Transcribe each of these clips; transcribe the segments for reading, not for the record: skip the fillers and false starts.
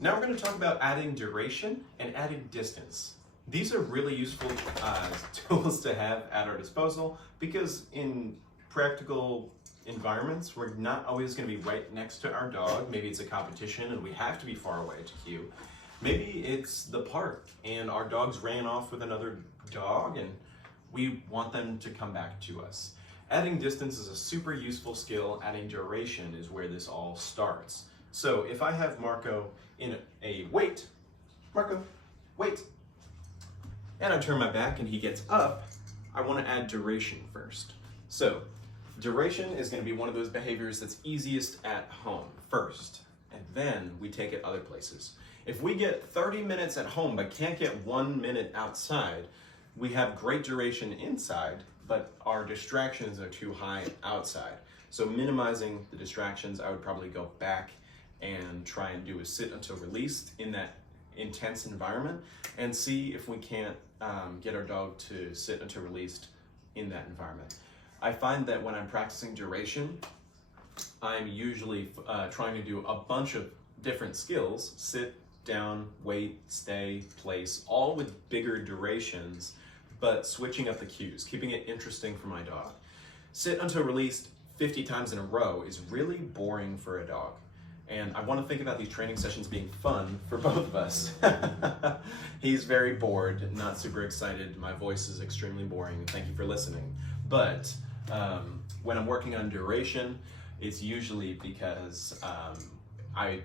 Now we're going to talk about adding duration and adding distance. These are really useful tools to have at our disposal because in practical environments, we're not always going to be right next to our dog. Maybe it's a competition and we have to be far away to cue. Maybe it's the park and our dogs ran off with another dog and we want them to come back to us. Adding distance is a super useful skill. Adding duration is where this all starts. So if I have Marco in a wait, Marco, wait, and I turn my back and he gets up, I want to add duration first. So duration is going to be one of those behaviors that's easiest at home first, and then we take it other places. If we get 30 minutes at home but can't get 1 minute outside, we have great duration inside, but our distractions are too high outside. So minimizing the distractions, I would probably go back and try and do a sit until released in that intense environment and see if we can't get our dog to sit until released in that environment. I find that when I'm practicing duration, I'm usually trying to do a bunch of different skills: sit, down, wait, stay, place, all with bigger durations, but switching up the cues, keeping it interesting for my dog. Sit until released 50 times in a row is really boring for a dog. And I want to think about these training sessions being fun for both of us. He's very bored, not super excited. My voice is extremely boring. Thank you for listening. But when I'm working on duration, it's usually because I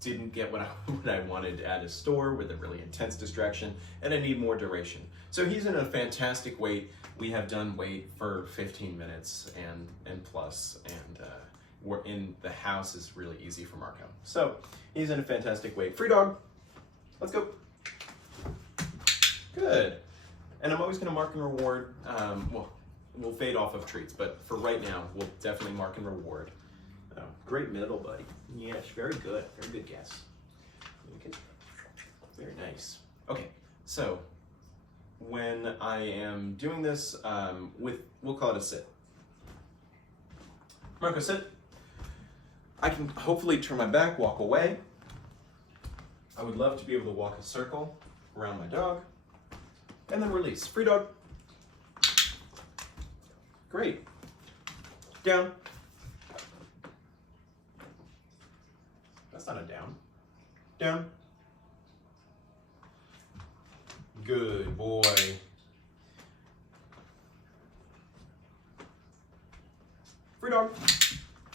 didn't get what I wanted at a store with a really intense distraction, and I need more duration. So he's in a fantastic wait. We have done wait for 15 minutes and plus, and we're in the house is really easy for Marco. So he's in a fantastic wait. Free dog, let's go. Good. And I'm always gonna mark and reward, well, we'll fade off of treats, but for right now, we'll definitely mark and reward. Great middle, buddy. Yes, very good guess. Okay. Very nice. Okay, so when I am doing this we'll call it a sit. Marco, sit. I can hopefully turn my back, walk away. I would love to be able to walk a circle around my dog, and then release. Free dog. Great. Down. That's not a down. Down. Good boy. Free dog.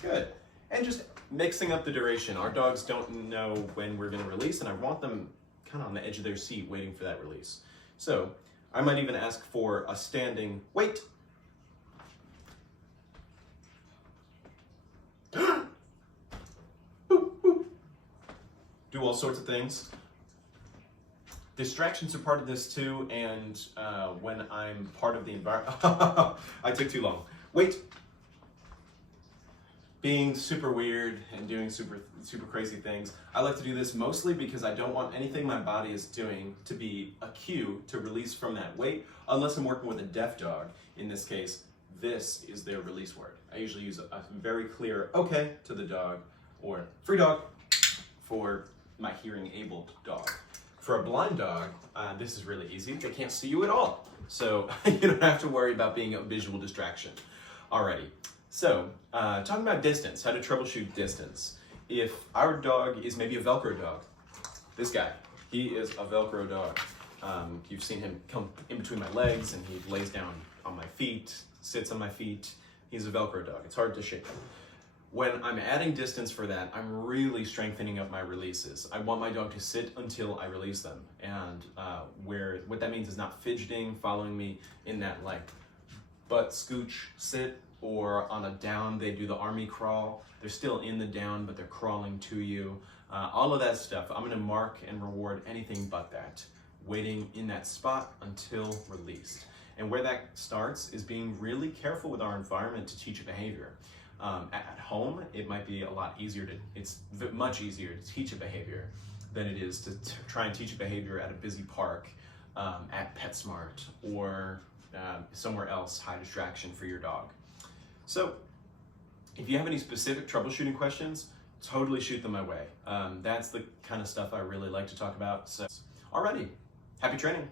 Good. And just mixing up the duration. Our dogs don't know when we're going to release, and I want them kind of on the edge of their seat waiting for that release. So I might even ask for a standing wait. Do all sorts of things. Distractions are part of this too, and when I'm part of the environment, I took too long. Wait. Being super weird and doing super crazy things. I like to do this mostly because I don't want anything my body is doing to be a cue to release from that wait, unless I'm working with a deaf dog. In this case, this is their release word. I usually use a very clear okay to the dog, or free dog for my hearing abled dog. For a blind dog, this is really easy. They can't see you at all. So you don't have to worry about being a visual distraction. Alrighty, so talking about distance, how to troubleshoot distance. If our dog is maybe a Velcro dog, this guy, he is a Velcro dog. You've seen him come in between my legs and he lays down on my feet, sits on my feet. He's a Velcro dog. It's hard to shake him. When I'm adding distance for that, I'm really strengthening up my releases. I want my dog to sit until I release them. And what that means is not fidgeting, following me in that like butt scooch sit, or on a down, they do the army crawl. They're still in the down, but they're crawling to you. All of that stuff, I'm gonna mark and reward anything but that. Waiting in that spot until released. And where that starts is being really careful with our environment to teach a behavior. At home, it might be a lot easier it's much easier to teach a behavior than it is to try and teach a behavior at a busy park, at PetSmart, or somewhere else, high distraction for your dog. So if you have any specific troubleshooting questions, totally shoot them my way. That's the kind of stuff I really like to talk about. So, alrighty, happy training.